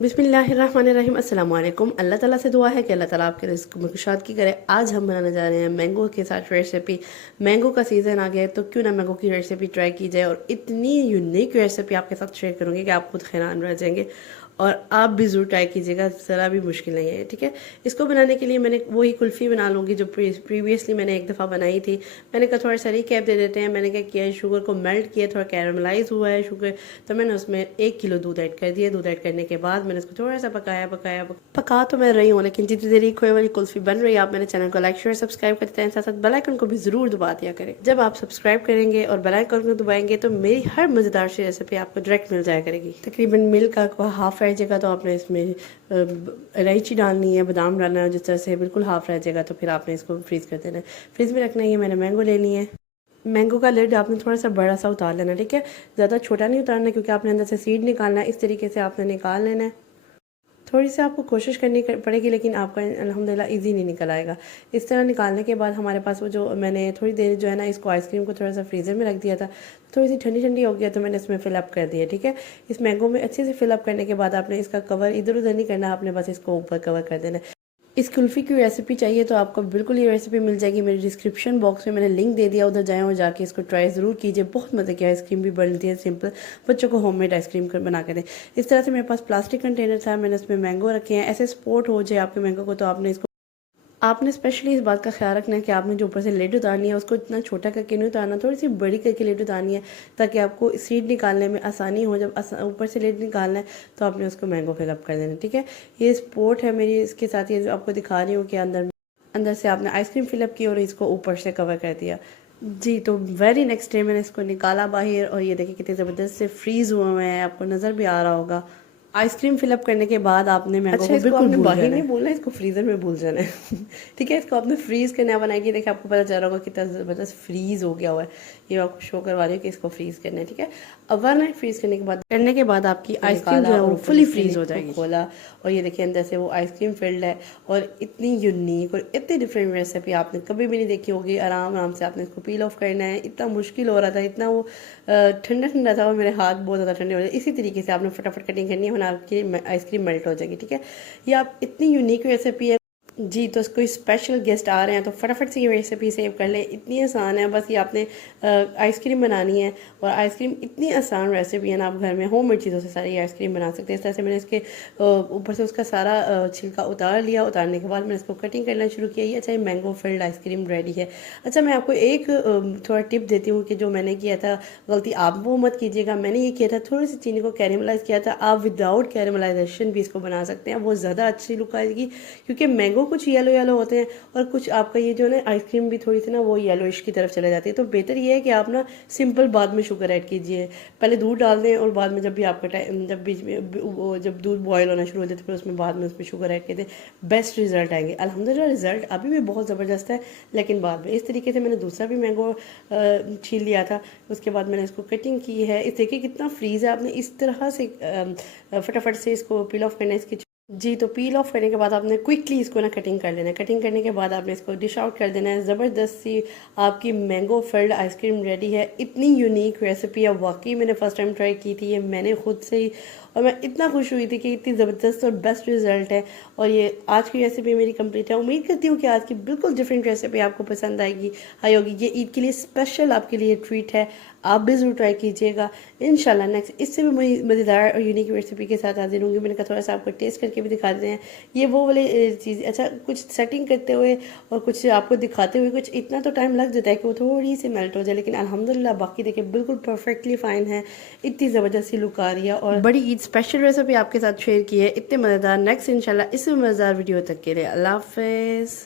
बिस्मिल्लाहिर्रहमानिर्रहीम अस्सलाम वालेकुम। अल्लाह ताला से दुआ है कि अल्लाह ताला आपके रिज़्क़ में खुशाद की करे। आज हम बनाने जा रहे हैं मैंगो के साथ रेसिपी। मैंगो का सीज़न आ गया है तो क्यों ना मैंगो की रेसिपी ट्राई की जाए, और इतनी यूनिक रेसिपी आपके साथ शेयर करूँगी कि आप खुद हैरान रह जाएंगे और आप भी ज़रूर ट्राई कीजिएगा, ज़रा भी मुश्किल नहीं है। ठीक है, इसको बनाने के लिए मैंने वही कुल्फ़ी बना लूँगी जो प्रीवियसली मैंने एक दफ़ा बनाई थी। मैंने कहा थोड़ा सा रिकैप दे देते हैं। मैंने क्या किया, शुगर को मेल्ट किया, थोड़ा कैरमलाइज़ हुआ है शुगर, तो मैंने उसमें 1 किलो दूध ऐड कर दिया। दूध ऐड करने के बाद मैंने इसको थोड़ा सा पका तो मैं रही हूँ, लेकिन जितनी देरी खोए वाली कुल्फ़ी बन रही है, आप मेरे चैनल को लाइक शेयर सब्सक्राइब करते हैं, साथ साथ बेल आइकन को भी ज़रूर दबा दिया करें। जब आप सब्सक्राइब करेंगे और बेल आइकन को दबाएंगे तो मेरी हर मज़ेदार सी रेसिपी आपको डायरेक्ट मिल जाया करेगी। तकरीबन मिल्क का हाफ रह जाएगा तो आपने इसमें इलायची डालनी है, बादाम डालना है। जिस तरह से बिल्कुल हाफ रह जाएगा तो फिर आपने इसको फ्रीज़ कर देना है। फ्रीज़ में रखना है। ये मैंने मैंगो लेनी है। मैंगो का लिड आपने थोड़ा सा बड़ा सा उतार लेना, ठीक है, ज़्यादा छोटा नहीं उतारना क्योंकि आपने अंदर से सीड निकालना है। इस तरीके से आपने निकाल लेना है। थोड़ी सी आपको कोशिश करनी पड़ेगी, लेकिन आपका अल्हम्दुलिल्लाह इजी नहीं निकल आएगा। इस तरह निकालने के बाद हमारे पास वो जो मैंने थोड़ी देर जो है ना इसको आइसक्रीम को थोड़ा सा फ्रीज़र में रख दिया था, थोड़ी सी ठंडी ठंडी हो गया तो मैंने इसमें फिलअप कर दिया। ठीक है, इस मैंगो में अच्छे से फिलअप करने के बाद आपने इसका कवर इधर उधर नहीं करना, आपने बस इसको ऊपर कवर कर देना है। इस कुल्फ़ी की रेसिपी चाहिए तो आपको बिल्कुल ये रेसिपी मिल जाएगी। मेरे डिस्क्रिप्शन बॉक्स में मैंने लिंक दे दिया, उधर जाएँ और जाके इसको ट्राई ज़रूर कीजिए। बहुत मज़े की आइसक्रीम भी बनती है, सिंपल बच्चों को होममेड आइसक्रीम बना के दें। इस तरह से मेरे पास प्लास्टिक कंटेनर था, मैंने उसमें मैंगो रखे हैं। ऐसे सपोर्ट हो जाए आपके मैंगो को तो आपने स्पेशली इस बात का ख्याल रखना है कि आपने जो ऊपर से लेड उतारनी है उसको इतना छोटा करके नहीं उतारना, थोड़ी सी बड़ी करके लेड उतारनी है ताकि आपको सीड निकालने में आसानी हो। जब ऊपर से लेड निकालना है तो आपने उसको मैंगो फिलअप कर देना। ठीक है, ये स्पोर्ट है मेरी, इसके साथ ये आपको दिखा रही हूँ कि अंदर से आपने आइसक्रीम फिलअप की और इसको ऊपर से कवर कर दिया। जी, तो वेरी नेक्स्ट डे मैंने इसको निकाला बाहर और ये देखिए कितने ज़बरदस्त से फ्रीज़ हुए हुए हैं, आपको नज़र भी आ रहा होगा। आइसक्रीम फिलअप करने के बाद आपने मैंगो को बिल्कुल भूल बाहर नहीं भूलना है, इसको फ्रीज़र में भूल जाना है। ठीक है, इसको आपने फ्रीज़ करना बनाएगी। देखिए आपको पता चल रहा होगा कितना ज़बरदस्त फ्रीज़ हो गया हुआ है। ये आपको शो करवा रही है कि इसको फ्रीज़ करना है। ठीक है, ओवरनाइट फ्रीज़ करने के बाद आपकी आइसक्रीम जो है वो फुली फ्रीज़ हो जाएगी। खोला और ये देखिए अंदर से वो आइसक्रीम फिल्ड है, और इतनी यूनिक और इतनी डिफरेंट रेसिपी आपने कभी भी नहीं देखी होगी। आराम आराम से आपने इसको पील ऑफ करना है। इतना मुश्किल हो रहा था, इतना वो ठंडा ठंडा था और मेरे हाथ बहुत ज़्यादा ठंडे हो रहे। इसी तरीके से आपने फटाफट कटिंग करनी है, आपकी आइसक्रीम मेल्ट हो जाएगी। ठीक है, ये आप इतनी यूनिक रेसिपी है। जी, तो कोई स्पेशल गेस्ट आ रहे हैं तो फटाफट से ये रेसिपी सेव कर लें। इतनी आसान है, बस ये आपने आइसक्रीम बनानी है और आइसक्रीम इतनी आसान रेसिपी है ना, आप घर में होममेड चीज़ों से सारी आइसक्रीम बना सकते हैं। इस तरह से मैंने इसके ऊपर से उसका सारा छिलका उतार लिया। उतारने के बाद मैंने इसको कटिंग करना शुरू किया। ये अच्छा, ये मैंगो फिल्ड आइसक्रीम रेडी है। अच्छा, मैं आपको एक थोड़ा टिप देती हूँ कि जो मैंने किया था गलती आप वो मत कीजिएगा। मैंने ये किया था, थोड़ी सी चीनी को कैरेमलाइज़ किया था। आप विदाउट कैरेमलाइजेशन भी इसको बना सकते हैं, वो ज़्यादा अच्छी लुक आएगी क्योंकि मैंगो कुछ येलो येलो होते हैं और कुछ आपका ये जो है ना आइसक्रीम भी थोड़ी सी ना वो येलोइश की तरफ चले जाती है। तो बेहतर ये है कि आप ना सिंपल बाद में शुगर ऐड कीजिए, पहले दूध डाल दें और बाद में जब भी आपका टाइम, जब बीच में जब दूध बॉयल होना शुरू हो जाए तो फिर उसमें बाद में उसमें शुगर ऐड कर दें। बेस्ट रिजल्ट आएंगे। अल्हम्दुलिल्लाह रिजल्ट अभी भी बहुत ज़बरदस्त है, लेकिन बाद में इस तरीके से मैंने दूसरा भी मैंगो छील लिया था। उसके बाद मैंने इसको कटिंग की है। इस देखिए कितना फ्रीज़ है। आपने इस तरह से फटाफट से इसको पील ऑफ करना है इसकी। जी, तो पील ऑफ करने के बाद आपने क्विकली इसको ना कटिंग कर लेना है। कटिंग करने के बाद आपने इसको डिश आउट कर देना है। ज़बरदस्त सी आपकी मैंगो फिल्ड आइसक्रीम रेडी है। इतनी यूनिक रेसिपी है, वाकई मैंने फ़र्स्ट टाइम ट्राई की थी ये मैंने खुद से ही, और मैं इतना खुश हुई थी कि इतनी ज़बरदस्त और बेस्ट रिजल्ट है। और ये आज की रेसिपी मेरी कंप्लीट है। उम्मीद करती हूँ कि आज की बिल्कुल डिफरेंट रेसिपी आपको पसंद आई होगी। ये ईद के लिए स्पेशल आपके लिए ट्रीट है, आप भी ज़रूर ट्राई कीजिएगा। इंशाल्लाह नेक्स्ट इससे भी मज़ेदार और यूनिक रेसिपी के साथ हाजिर होंगी। मैंने कहा थोड़ा सा आपको टेस्ट करके भी दिखा देते हैं। ये वो वाली चीज़, अच्छा, कुछ सेटिंग करते हुए और कुछ आपको दिखाते हुए कुछ इतना तो टाइम लग जाता है कि वो थोड़ी सी मेल्ट हो जाए, लेकिन अल्हम्दुलिल्लाह बाकी देखिए बिल्कुल परफेक्टली फ़ाइन है। इतनी ज़बरदस्त सी लुक आ रही है और बड़ी ईद स्पेशल रेसिपी आपके साथ शेयर की है, इतने मज़ेदार। नेक्स्ट इंशाल्लाह इससे मज़ेदार वीडियो तक के लिए अल्लाह हाफ़िज़।